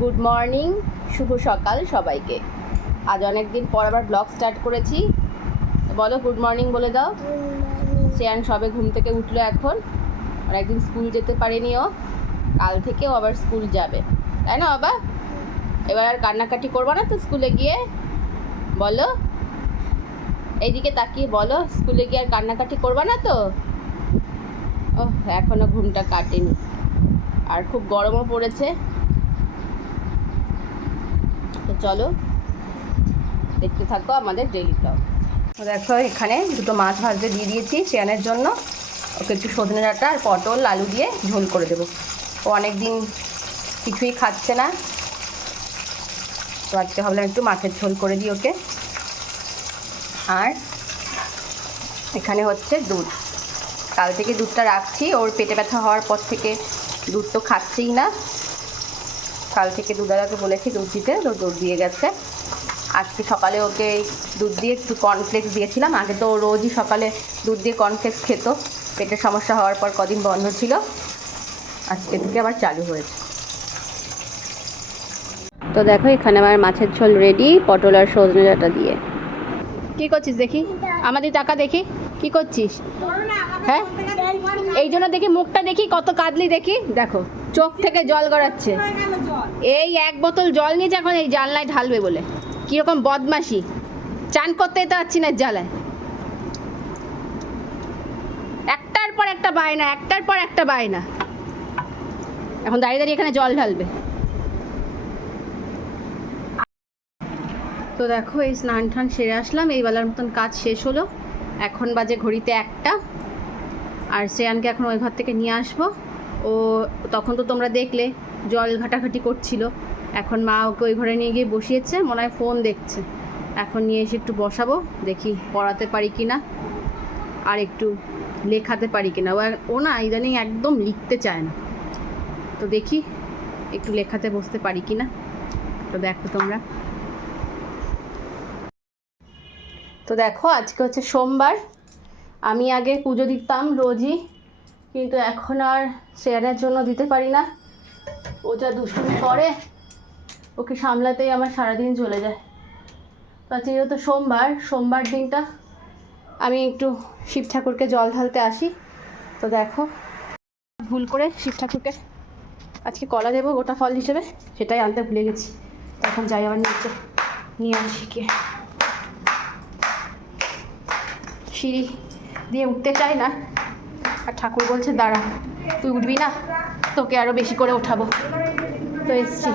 Good morning শুভ সকাল সবাইকে। আজ অনেক দিন পর আবার ব্লগ স্টার্ট করেছি। বলো গুড মর্নিং বলে দাও। শ্রেয়ান সবে ঘুম থেকে উঠল এখন। আর একদিন স্কুল যেতে পারেনি ও কাল থেকেও আবার স্কুল যাবে। তাই না বাবা? এবার আর কান্নাকাটি করব না তো স্কুলে গিয়ে? বলো। এইদিকে তাকিয়ে বলো স্কুলে গিয়ে আর কান্নাকাটি করবা না তো? ও এখনও ঘুমটা কাটেনি। আর খুব গরমও পড়েছে। তো চলো, দেখতে থাকো আমাদের ডেলি ব্লগ দেখো, এখানে দুটো মাছ ভাজতে দিয়ে দিয়েছি চেয়ানের জন্য। ওকে একটু সজনে ডাঁটা আর পটল, আলু দিয়ে ঝোল করে দেবো। ও অনেক দিন কিছুই খাচ্ছে না। তো আজকে ভাবলাম একটু মাছের ঝোল করে দিই ওকে। আর এখানে হচ্ছে দুধ। কাল থেকে দুধটা রাখছি, ওর পেটে ব্যথা হওয়ার পর থেকে দুধ তো খাচ্ছেই না। কাল থেকে দুধারাকে বলেছি দুধ দিতে, তো দুধ দিয়ে গেছে। আজকে সকালে ওকে দুধ দিয়ে একটু কর্নফ্লেক্স দিয়েছিলাম। আগে তো রোজই সকালে দুধ দিয়ে কর্নফ্লেক্স খেত। পেটের সমস্যা হওয়ার পর কদিন বন্ধ ছিল। আজকে থেকে আবার চালু হয়েছে। তো দেখো, এখানে আমার মাছের ঝোল রেডি পটল আর সজনে ডাঁটা দিয়ে। কি করছিস দেখি? আমাদের টাকা দেখি। কি করছিস? হ্যাঁ? এই জন্য দেখি মুখটা দেখি, কত কাঁদলি দেখি। দেখো, চোখ থেকে জল গড়াচ্ছে। এই এক বোতল জল নিয়েছে এখন এই জানলায় ঢালবে বলে। কীরকম বদমাসি চান করতে তো পারছি না জ্বালায়। একটার পর একটা বায়না, একটার পর একটা বায়না। এখন দাঁড়িয়ে দাঁড়িয়ে এখানে জল ঢালবে। তো দেখো, এই স্নান টান সেরে আসলাম। এই বেলার মতন কাজ শেষ হলো। এখন বাজে ঘড়িতে একটা। আর শ্রেয়ানকে এখন ওই ঘর থেকে নিয়ে আসব। ও তখন তো তোমরা দেখলে, জল ঘাটাঘাটি করছিল। এখন মা ওকে ওই ঘরে নিয়ে গিয়ে বসিয়েছে, মনে হয় ফোন দেখছে। এখন নিয়ে এসে একটু বসাবো, দেখি পড়াতে পারি কি না আর একটু লেখাতে পারি কি না ও না ইদানিং একদম লিখতে চায় না। তো দেখি একটু লেখাতে বসতে পারি কি না তো দেখো তোমরা। তো দেখো, আজকে হচ্ছে সোমবার। আমি আগে পুজো দিতাম রোজই, কিন্তু এখন আর শেয়ারের জন্য দিতে পারি না। ও যা দুষ্টুমি করে, ওকে সামলাতেই আমার সারাদিন চলে যায়। তো আজকে যেহেতু সোমবার সোমবার দিনটা আমি একটু শিব ঠাকুরকে জল ঢালতে আসি। তো দেখো, ভুল করে শিব ঠাকুরকে আজকে কলা দেবো গোটা ফল হিসেবে, সেটাই আনতে ভুলে গেছি। তখন যাই আবার নিচে, নিয়ে আসি কে সিঁড়ি দিয়ে উঠতে চাই না। আর ঠাকুর বলছে, দাঁড়া, তুই উঠবি না, তোকে আরও বেশি করে ওঠাবো তো এসছি।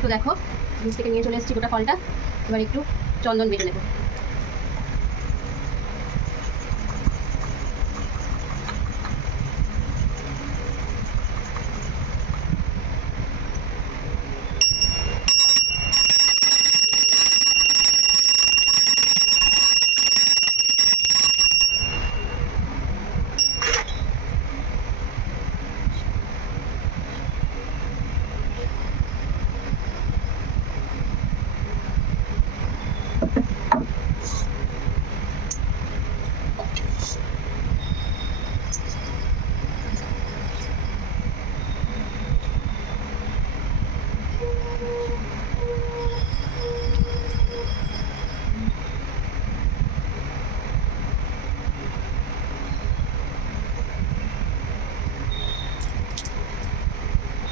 তো দেখো, দূর থেকে নিয়ে চলে এসেছি গোটা ফলটা। এবার একটু চন্দন বেটে নেব।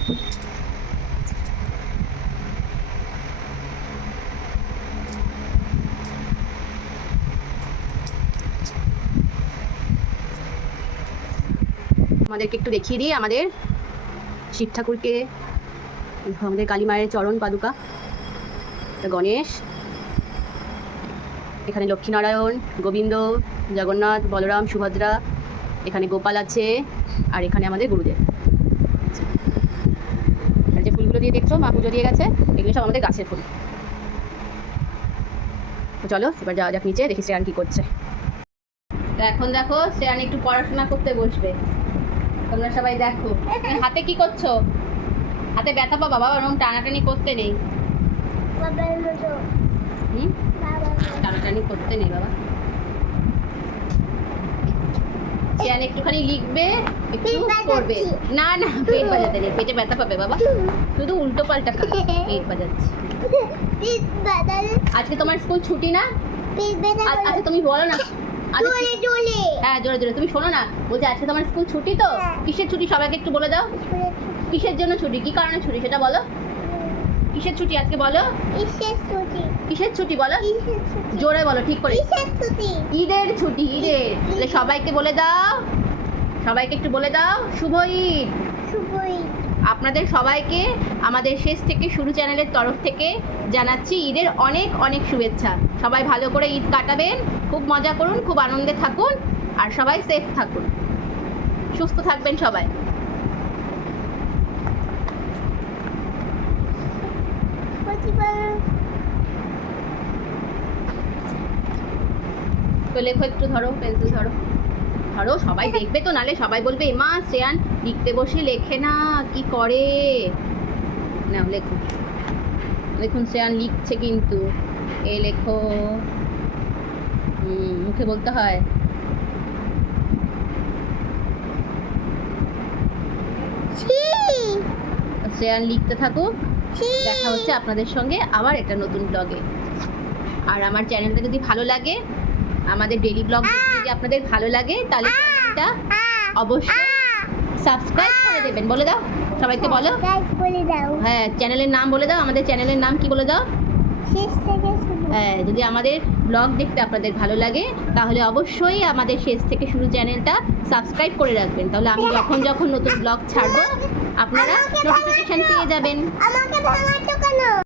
আমাদেরকে একটু দেখিয়ে দিই, আমাদের শিব ঠাকুরকে, আমাদের কালী মায়ের চরণ পাদুকা গণেশ, এখানে লক্ষ্মীনারায়ণ, গোবিন্দ, জগন্নাথ, বলরাম, সুভদ্রা, এখানে গোপাল আছে, আর এখানে আমাদের গুরুদেব। ফুলগুলো দিয়ে দেখছ মা পুজো দিয়ে গেছে এগুলো সব আমাদের গাছের ফুল। চলো এবার যাওয়া যাক নিচে দেখি শ্রেয়ান কী করছে। এখন দেখো শ্রেয়ান একটু পড়াশোনা করতে বসবে। তোমরা সবাই দেখো হাতে কি করছ? হাতে ব্যথা পাবা বাবা ওরকম টানাটানি করতে নেই। টানাটানি করতে নেই বাবা শ্রেয়ান একটুখানি লিখবে একটু বাজাচ্ছি। না না পেট বাজাতে নেই পেটে ব্যথা পাবে বাবা। শুধু উল্টো পাল্টা কাজ পেট বাজাচ্ছে। আজকে তোমার স্কুল ছুটি না? আচ্ছা তুমি বলো না। হ্যাঁ জোরে জোরে। তুমি শোনো না। বলছে আজকে তোমার স্কুল ছুটি তো? হ্যাঁ। কিসের ছুটি? সবাইকে একটু বলে দাও। কিসের জন্য ছুটি? কি কারণে ছুটি? সেটা বলো। কিসের ছুটি আজকে বলো? ইসের ছুটি? কিসের ছুটি বলো? জোরে বলো ঠিক করে। ইসের ছুটি? ঈদের ছুটি ঈদের। তাহলে সবাইকে বলে দাও। সবাইকে একটু বলে দাও। শুভ ঈদ। শুভই আপনাদের সবাইকে আমাদের শেষ থেকে শুরু চ্যানেলের তরফ থেকে জানাচ্ছি ঈদের অনেক অনেক শুভেচ্ছা। সবাই ভালো করে ঈদ কাটাবেন খুব মজা করুন খুব আনন্দে থাকুন আর সবাই সেফ থাকুন। সুস্থ থাকবেন সবাই। তো লেখো একটু ধরো, পেন্সিল ধরো। ধরো, সবাই দেখবে তো, নালে সবাই বলবে, এমা, শ্রেয়ান, লিখতে বসে লেখে না, কি করে? নাও, লেখো। দেখুন, শ্রেয়ান লিখছে কিন্তু। এ লেখো। মুখে বলতে হয়। শ্রেয়ান লিখতে থাকুক। দেখা হচ্ছে আপনাদের সঙ্গে আবার একটা নতুন ব্লগে আর আমার চ্যানেলটা যদি ভালো লাগে আমাদের ডেলি ব্লগ যদি আপনাদের ভালো লাগে তাহলে চ্যানেলটা অবশ্যই সাবস্ক্রাইব করে দেবেন। বলে দাও সবাইকে বলো। হ্যাঁ চ্যানেলের নাম বলে দাও আমাদের চ্যানেলের নাম কি বলে দাও? শেষ থেকে শুরু। হ্যাঁ যদি আমাদের ব্লগ দেখতে আপনাদের ভালো লাগে তাহলে অবশ্যই আমাদের শেষ থেকে শুরু চ্যানেলটা সাবস্ক্রাইব করে রাখবেন। তাহলে আমি যখন যখন নতুন ব্লগ ছাড়বো আপনারা নোটিফিকেশন পেয়ে যাবেন।